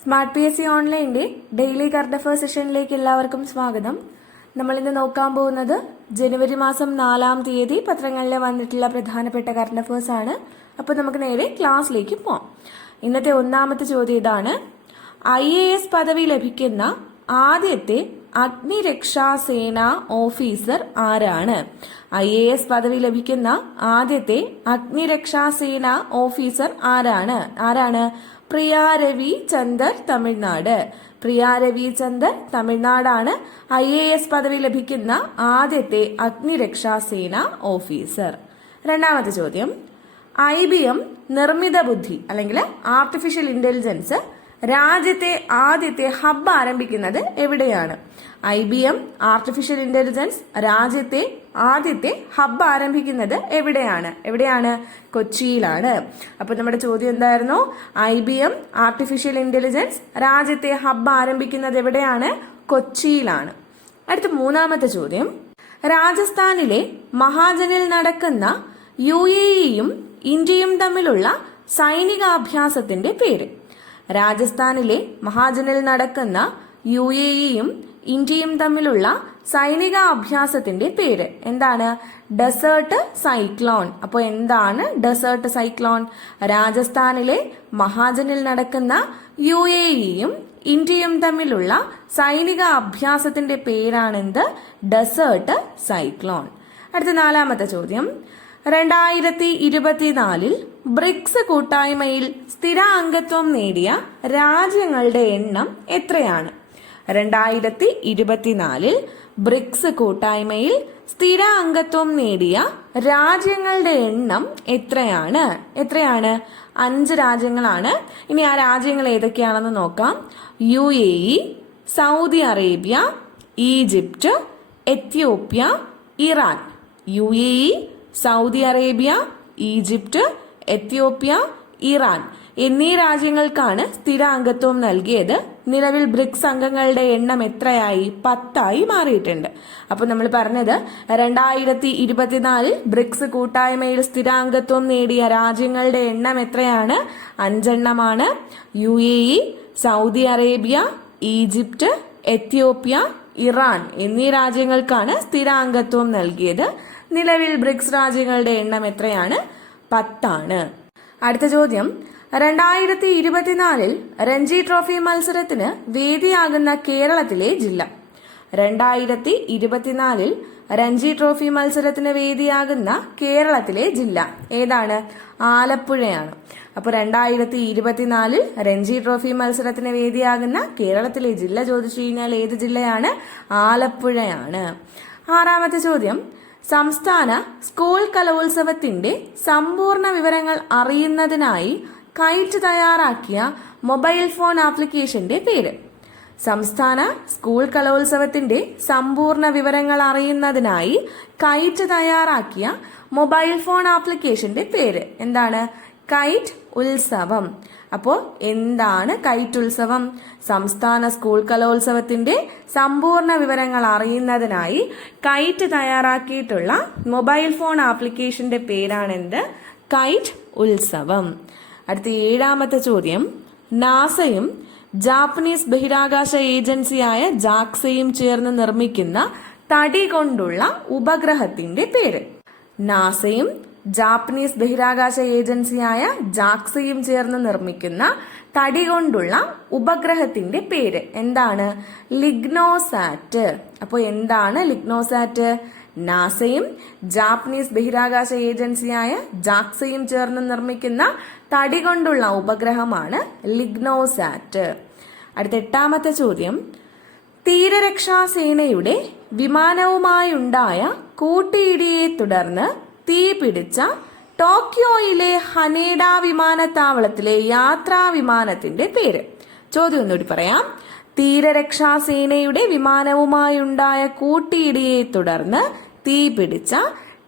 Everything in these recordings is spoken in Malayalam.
സ്മാർട്ട് പി എസ് സി ഓൺലൈന്റെ ഡെയിലി കറണ്ട് സെഷനിലേക്ക് എല്ലാവർക്കും സ്വാഗതം. നമ്മൾ ഇന്ന് നോക്കാൻ പോകുന്നത് ജനുവരി മാസം നാലാം തീയതി പത്രങ്ങളിൽ വന്നിട്ടുള്ള പ്രധാനപ്പെട്ട കറണ്ട് അഫയേഴ്സ് ആണ്. അപ്പോൾ നമുക്ക് നേരെ ക്ലാസ്സിലേക്ക് പോവാം. ഇന്നത്തെ ഒന്നാമത്തെ ചോദ്യം ഇതാണ്. ഐ എ എസ് പദവി ലഭിക്കുന്ന ആദ്യത്തെ അഗ്നിരക്ഷാസേന ഓഫീസർ ആരാണ്? ഐ എ എസ് പദവി ലഭിക്കുന്ന ആദ്യത്തെ അഗ്നിരക്ഷാസേന ഓഫീസർ ആരാണ്? ആരാണ്? പ്രിയ രവി ചന്ദർ തമിഴ്നാട്. പ്രിയ രവി ചന്ദർ തമിഴ്നാടാണ്. ഐ എ എസ് പദവി ലഭിക്കുന്ന ആദ്യത്തെ അഗ്നിരക്ഷാ സേന ഓഫീസർ. രണ്ടാമത്തെ ചോദ്യം. ഐ ബി എം നിർമ്മിത ബുദ്ധി അല്ലെങ്കിൽ ആർട്ടിഫിഷ്യൽ ഇന്റലിജൻസ് രാജ്യത്തെ ആദ്യത്തെ ഹബ്ബ് ആരംഭിക്കുന്നത് എവിടെയാണ്? I B M artificial intelligence രാജ്യത്തെ ആദ്യത്തെ ഹബ്ബ് ആരംഭിക്കുന്നത് എവിടെയാണ്? എവിടെയാണ്? കൊച്ചിയിലാണ്. അപ്പൊ നമ്മുടെ ചോദ്യം എന്തായിരുന്നു? I B M artificial intelligence രാജ്യത്തെ ഹബ്ബ് ആരംഭിക്കുന്നത് എവിടെയാണ്? കൊച്ചിയിലാണ്. അടുത്ത മൂന്നാമത്തെ ചോദ്യം. രാജസ്ഥാനിലെ മഹാജനിൽ നടക്കുന്ന യു എ ഇയും ഇന്ത്യയും തമ്മിലുള്ള സൈനികാഭ്യാസത്തിന്റെ പേര്. രാജസ്ഥാനിലെ മഹാജനിൽ നടക്കുന്ന യു എ ഇയും ഇന്ത്യയും തമ്മിലുള്ള സൈനിക അഭ്യാസത്തിന്റെ പേര്. എന്താണ്? ഡെസേർട്ട് സൈക്ലോൺ അപ്പോൾ എന്താണ് ഡെസേർട്ട് സൈക്ലോൺ രാജസ്ഥാനിലെ മഹാജനിൽ നടക്കുന്ന യു എ ഇയും ഇന്ത്യയും തമ്മിലുള്ള സൈനിക അഭ്യാസത്തിന്റെ പേരാണെന്ത്? ഡെസേർട്ട് സൈക്ലോൺ അടുത്ത നാലാമത്തെ ചോദ്യം. രണ്ടായിരത്തി ഇരുപത്തിനാലിൽ ബ്രിക്സ് കൂട്ടായ്മയിൽ സ്ഥിര അംഗത്വം നേടിയ രാജ്യങ്ങളുടെ എണ്ണം എത്രയാണ്? രണ്ടായിരത്തി ഇരുപത്തിനാലിൽ ബ്രിക്സ് കൂട്ടായ്മയിൽ സ്ഥിര അംഗത്വം നേടിയ രാജ്യങ്ങളുടെ എണ്ണം എത്രയാണ്? എത്രയാണ്? അഞ്ച് രാജ്യങ്ങളാണ്. ഇനി ആ രാജ്യങ്ങൾ ഏതൊക്കെയാണെന്ന് നോക്കാം. U A E Saudi Arabia Egypt Ethiopia Iran. U A E Saudi Arabia Egypt Ethiopia Iran. എന്നീ രാജ്യങ്ങൾക്കാണ് സ്ഥിര അംഗത്വം നൽകിയത്. നിലവിൽ ബ്രിക്സ് അംഗങ്ങളുടെ എണ്ണം എത്രയായി? പത്തായി മാറിയിട്ടുണ്ട്. അപ്പൊ നമ്മൾ പറഞ്ഞത് രണ്ടായിരത്തി ഇരുപത്തിനാലിൽ ബ്രിക്സ് കൂട്ടായ്മയിൽ സ്ഥിരാംഗത്വം നേടിയ രാജ്യങ്ങളുടെ എണ്ണം എത്രയാണ്? അഞ്ചെണ്ണമാണ്. U A E Saudi Arabia Egypt Ethiopia Iran എന്നീ രാജ്യങ്ങൾക്കാണ് സ്ഥിരാംഗത്വം നൽകിയത്. നിലവിൽ ബ്രിക്സ് രാജ്യങ്ങളുടെ എണ്ണം എത്രയാണ്? പത്താണ്. അടുത്ത ചോദ്യം. രണ്ടായിരത്തി ഇരുപത്തിനാലിൽ രഞ്ജി ട്രോഫി മത്സരത്തിന് വേദിയാകുന്ന കേരളത്തിലെ ജില്ല. രണ്ടായിരത്തി ഇരുപത്തിനാലിൽ രഞ്ജി ട്രോഫി മത്സരത്തിന് വേദിയാകുന്ന കേരളത്തിലെ ജില്ല. ഏതാണ്? ആലപ്പുഴയാണ്. അപ്പോൾ രണ്ടായിരത്തി ഇരുപത്തിനാലിൽ രഞ്ജി ട്രോഫി മത്സരത്തിന് വേദിയാകുന്ന കേരളത്തിലെ ജില്ല ചോദിച്ചു കഴിഞ്ഞാൽ ഏത് ജില്ലയാണ്? ആലപ്പുഴയാണ്. ആറാമത്തെ ചോദ്യം. സംസ്ഥാന സ്കൂൾ കലോത്സവത്തിന്റെ സമ്പൂർണ വിവരങ്ങൾ അറിയുന്നതിനായി കൈറ്റ് തയ്യാറാക്കിയ മൊബൈൽ ഫോൺ ആപ്ലിക്കേഷന്റെ പേര്. സംസ്ഥാന സ്കൂൾ കലോത്സവത്തിന്റെ സമ്പൂർണ വിവരങ്ങൾ അറിയുന്നതിനായി കൈറ്റ് തയ്യാറാക്കിയ മൊബൈൽ ഫോൺ ആപ്ലിക്കേഷന്റെ പേര്. എന്താണ്? കൈറ്റ് ഉത്സവം. അപ്പോൾ എന്താണ് കൈറ്റ് ഉത്സവം? സംസ്ഥാന സ്കൂൾ കലോത്സവത്തിന്റെ സമ്പൂർണ വിവരങ്ങൾ അറിയുന്നതിനായി കൈറ്റ് തയ്യാറാക്കിയിട്ടുള്ള മൊബൈൽ ഫോൺ ആപ്ലിക്കേഷന്റെ പേരാണെന്ത്? കൈറ്റ് ഉത്സവം. അടുത്ത ഏഴാമത്തെ ചോദ്യം. നാസയും ജാപ്പനീസ് ബഹിരാകാശ ഏജൻസിയായ ജാക്സയും ചേർന്ന് നിർമ്മിക്കുന്ന തടി കൊണ്ടുള്ള ഉപഗ്രഹത്തിന്റെ പേര്. നാസയും ജാപ്പനീസ് ബഹിരാകാശ ഏജൻസിയായ ജാക്സയും ചേർന്ന് നിർമ്മിക്കുന്ന തടി കൊണ്ടുള്ള ഉപഗ്രഹത്തിന്റെ പേര്. എന്താണ്? ലിഗ്നോസാറ്റ്. അപ്പോൾ എന്താണ് ലിഗ്നോസാറ്റ്? നാസയും ജാപ്പനീസ് ബഹിരാകാശ ഏജൻസിയായ ജാക്സയും ചേർന്ന് നിർമ്മിക്കുന്ന തടി കൊണ്ടുള്ള ഉപഗ്രഹമാണ് ലിഗ്നോസാറ്റ്. അടുത്ത എട്ടാമത്തെ ചോദ്യം. തീരരക്ഷാ സേനയുടെ വിമാനവുമായുണ്ടായ കൂട്ടിയിടിയെ തുടർന്ന് തീപിടിച്ച ടോക്കിയോയിലെ ഹനേഡ വിമാനത്താവളത്തിലെ യാത്രാ വിമാനത്തിന്റെ പേര്. ചോദ്യം ഒന്നുകൂടി പറയാം. തീരരക്ഷാ സേനയുടെ വിമാനവുമായുണ്ടായ കൂട്ടിയിടിയെ തുടർന്ന് തീ പിടിച്ച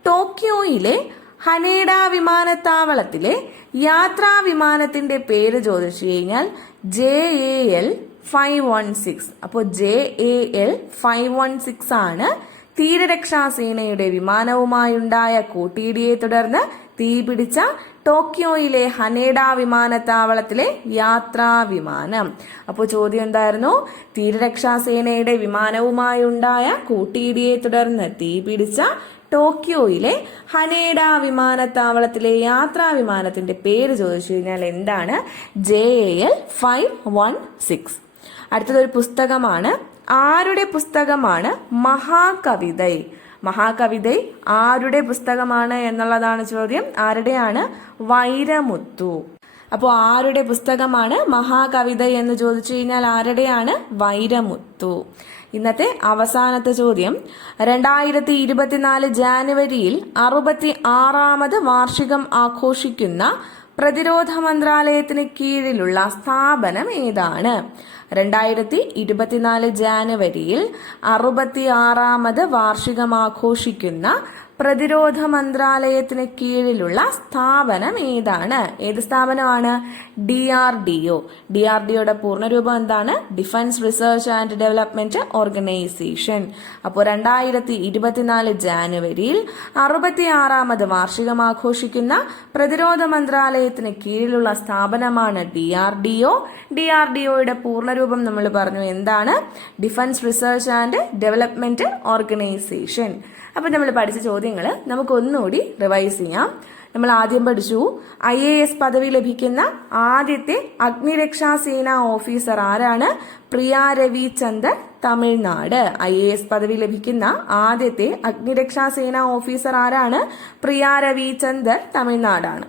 ടോക്കിയോയിലെ ഹനേഡ വിമാനത്താവളത്തിലെ യാത്രാ വിമാനത്തിന്റെ പേര് ചോദിച്ചു കഴിഞ്ഞാൽ J A L five one six അപ്പോൾ J A L five one six ആണ് തീരരക്ഷാ സേനയുടെ വിമാനവുമായുണ്ടായ കൂട്ടിയിടിയെ തുടർന്ന് തീപിടിച്ച ടോക്കിയോയിലെ ഹനേഡ വിമാനത്താവളത്തിലെ യാത്രാ വിമാനം. അപ്പോൾ ചോദ്യം എന്തായിരുന്നു? തീരരക്ഷാസേനയുടെ വിമാനവുമായുണ്ടായ കൂട്ടിയിടിയെ തുടർന്ന് തീപിടിച്ച ടോക്കിയോയിലെ ഹനേഡ വിമാനത്താവളത്തിലെ യാത്രാ വിമാനത്തിന്റെ പേര് ചോദിച്ചു കഴിഞ്ഞാൽ എന്താണ്? J L five one six. അടുത്തതൊരു പുസ്തകമാണ്. ആരുടെ പുസ്തകമാണ്? മഹാകവിതൈ. മഹാകവിതൈ ആരുടെ പുസ്തകമാണ് എന്നുള്ളതാണ് ചോദ്യം. ആരുടെയാണ്? വൈരമുത്തു. അപ്പോൾ ആരുടെ പുസ്തകമാണ് മഹാകവിത എന്ന് ചോദിച്ചു കഴിഞ്ഞാൽ ആരുടെയാണ്? വൈരമുത്തു. ഇന്നത്തെ അവസാനത്തെ ചോദ്യം. രണ്ടായിരത്തി ഇരുപത്തിനാല് ജാനുവരിയിൽ അറുപത്തി ആറാമത് വാർഷികം ആഘോഷിക്കുന്ന പ്രതിരോധ മന്ത്രാലയത്തിന് കീഴിലുള്ള സ്ഥാപനം ഏതാണ്? രണ്ടായിരത്തി ഇരുപത്തിനാല് ജാനുവരിയിൽ അറുപത്തി ആറാമത് വാർഷികം ആഘോഷിക്കുന്ന പ്രതിരോധ മന്ത്രാലയത്തിന് കീഴിലുള്ള സ്ഥാപനം ഏതാണ്? ഏത് സ്ഥാപനമാണ്? D R D O D R D ഒയുടെ പൂർണരൂപം എന്താണ്? Defence research and development organisation അപ്പോൾ രണ്ടായിരത്തി ഇരുപത്തിനാല് ജാനുവരിയിൽ അറുപത്തി ആറാമത് വാർഷികം ആഘോഷിക്കുന്ന പ്രതിരോധ മന്ത്രാലയത്തിന് കീഴിലുള്ള സ്ഥാപനമാണ് D R D O D R D ഒയുടെ പൂർണരൂപം നമ്മൾ പറഞ്ഞു എന്താണ്? Defence research and development organisation അപ്പൊ നമ്മൾ പഠിച്ച ചോദ്യങ്ങൾ നമുക്ക് ഒന്നുകൂടി റിവൈസ് ചെയ്യാം. നമ്മൾ ആദ്യം പഠിച്ചു. ഐ എ എസ് പദവി ലഭിക്കുന്ന ആദ്യത്തെ അഗ്നിരക്ഷാ സേന ഓഫീസർ ആരാണ്? Priya Ravichander Tamil Nadu. I A S പദവി ലഭിക്കുന്ന ആദ്യത്തെ അഗ്നിരക്ഷാ സേന ഓഫീസർ ആരാണ്? പ്രിയ രവിചന്ദർ തമിഴ്നാടാണ്.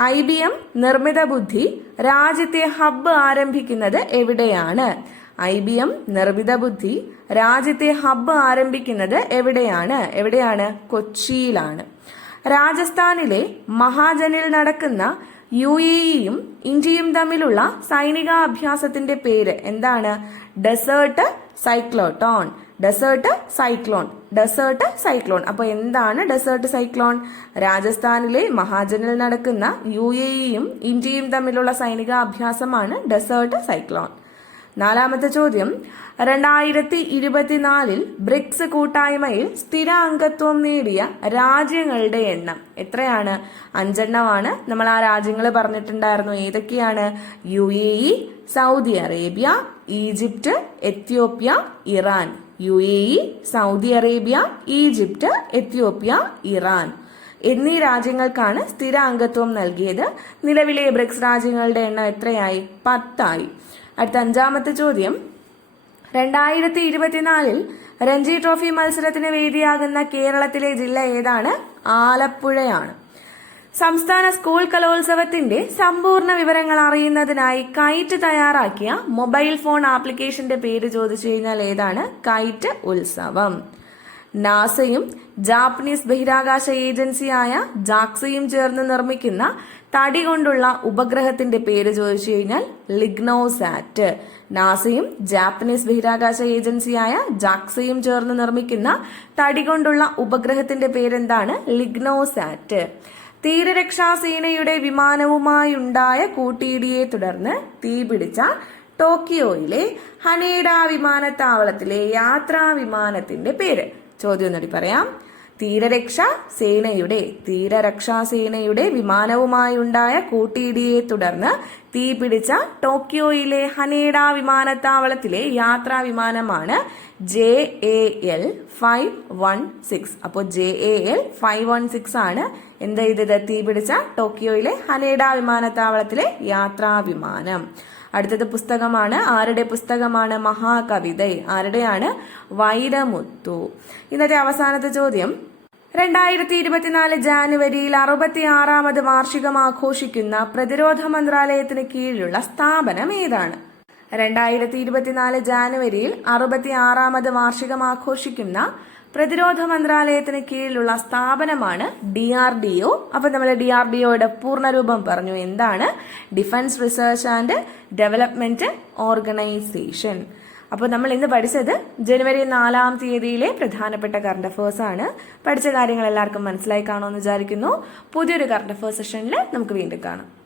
ഐ ബി എം നിർമ്മിത ബുദ്ധി. രാജ്യത്തെ ഹബ്ബ് ആരംഭിക്കുന്നത് എവിടെയാണ്? ഐ ബി എം നിർമ്മിത ബുദ്ധി. രാജ്യത്തെ ഹബ്ബ് ആരംഭിക്കുന്നത് എവിടെയാണ്? എവിടെയാണ്? കൊച്ചിയിലാണ്. രാജസ്ഥാനിലെ മഹാജനിൽ നടക്കുന്ന യു എ ഇയും ഇന്ത്യയും തമ്മിലുള്ള സൈനിക അഭ്യാസത്തിന്റെ പേര് എന്താണ്? Desert cyclone. Desert cyclone. Desert cyclone. അപ്പൊ എന്താണ് ഡെസേർട്ട് സൈക്ലോൺ? രാജസ്ഥാനിലെ മഹാജനിൽ നടക്കുന്ന യു എ ഇയും ഇന്ത്യയും തമ്മിലുള്ള സൈനിക അഭ്യാസമാണ് ഡെസേർട്ട് സൈക്ലോൺ. നാലാമത്തെ ചോദ്യം. രണ്ടായിരത്തി ഇരുപത്തിനാലിൽ ബ്രിക്സ് കൂട്ടായ്മയിൽ സ്ഥിര അംഗത്വം നേടിയ രാജ്യങ്ങളുടെ എണ്ണം എത്രയാണ്? അഞ്ചെണ്ണമാണ്. നമ്മൾ ആ രാജ്യങ്ങൾ പറഞ്ഞിട്ടുണ്ടായിരുന്നു. ഏതൊക്കെയാണ്? U A E Saudi Arabia Egypt Ethiopia Iran. U A E Saudi Arabia Egypt Ethiopia Iran. എന്നീ രാജ്യങ്ങൾക്കാണ് സ്ഥിര അംഗത്വം നൽകിയത്. നിലവിലെ ബ്രിക്സ് രാജ്യങ്ങളുടെ എണ്ണം എത്രയായി? പത്തായി. അടുത്ത അഞ്ചാമത്തെ ചോദ്യം. രണ്ടായിരത്തി ഇരുപത്തിനാലിൽ രഞ്ജി ട്രോഫി മത്സരത്തിന് വേദിയാകുന്ന കേരളത്തിലെ ജില്ല ഏതാണ്? ആലപ്പുഴയാണ്. സംസ്ഥാന സ്കൂൾ കലോത്സവത്തിന്റെ സമ്പൂർണ വിവരങ്ങൾ അറിയുന്നതിനായി കൈറ്റ് തയ്യാറാക്കിയ മൊബൈൽ ഫോൺ ആപ്ലിക്കേഷന്റെ പേര് ചോദിച്ചു കഴിഞ്ഞാൽ ഏതാണ്? കൈറ്റ് ഉത്സവം. നാസയും ജാപ്പനീസ് ബഹിരാകാശ ഏജൻസിയായ ജാക്സയും ചേർന്ന് നിർമ്മിക്കുന്ന തടി കൊണ്ടുള്ള ഉപഗ്രഹത്തിന്റെ പേര് ചോദിച്ചു കഴിഞ്ഞാൽ ലിഗ്നോസാറ്റ്. നാസയും ജാപ്പനീസ് ബഹിരാകാശ ഏജൻസിയായ ജാക്സയും ചേർന്ന് നിർമ്മിക്കുന്ന തടി കൊണ്ടുള്ള ഉപഗ്രഹത്തിന്റെ പേരെന്താണ്? ലിഗ്നോസാറ്റ്. തീരരക്ഷാ സേനയുടെ വിമാനവുമായുണ്ടായ കൂട്ടിയിടിയെ തുടർന്ന് തീപിടിച്ച ടോക്കിയോയിലെ ഹനേഡ വിമാനത്താവളത്തിലെ യാത്രാ വിമാനത്തിന്റെ പേര്. ചോദ്യം ഒന്നുകൂടി പറയാം. തീരരക്ഷാ സേനയുടെ തീരരക്ഷാ സേനയുടെ വിമാനവുമായുണ്ടായ കൂട്ടിയിടിയെ തുടർന്ന് തീപിടിച്ച ടോക്കിയോയിലെ ഹനേഡ വിമാനത്താവളത്തിലെ യാത്രാ വിമാനമാണ് J A L five one six. അപ്പോൾ J A L five one six ആണ് എന്ത് ചെയ്തത്? തീപിടിച്ച ടോക്കിയോയിലെ ഹനേഡ വിമാനത്താവളത്തിലെ യാത്രാ വിമാനം അടുത്തത് പുസ്തകമാണ്. ആരുടെ പുസ്തകമാണ്? മഹാകവിത ആരുടെയാണ്? വൈരമുത്തു. ഇന്നത്തെ അവസാനത്തെ ചോദ്യം. രണ്ടായിരത്തി ഇരുപത്തിനാല് ജാനുവരിയിൽ അറുപത്തി ആറാമത് വാർഷികം ആഘോഷിക്കുന്ന പ്രതിരോധ മന്ത്രാലയത്തിന് കീഴിലുള്ള സ്ഥാപനം ഏതാണ്? രണ്ടായിരത്തി ഇരുപത്തിനാല് ജാനുവരിയിൽ അറുപത്തി ആറാമത് വാർഷികം ആഘോഷിക്കുന്ന പ്രതിരോധ മന്ത്രാലയത്തിന് കീഴിലുള്ള സ്ഥാപനമാണ് ഡി ആർ ഡി ഒ അപ്പൊ നമ്മൾ ഡി ആർ ഡി ഒയുടെ പൂർണരൂപം പറഞ്ഞു. എന്താണ്? Defence research and development organisation അപ്പോൾ നമ്മൾ ഇന്ന് പഠിച്ചത് ജനുവരി നാലാം തീയതിയിലെ പ്രധാനപ്പെട്ട കറണ്ട് അഫേഴ്സ് ആണ്. പഠിച്ച കാര്യങ്ങൾ എല്ലാവർക്കും മനസ്സിലായി കാണുമെന്ന് വിചാരിക്കുന്നു. പുതിയൊരു കറണ്ട് അഫേഴ്സ് സെഷനിൽ നമുക്ക് വീണ്ടും കാണാം.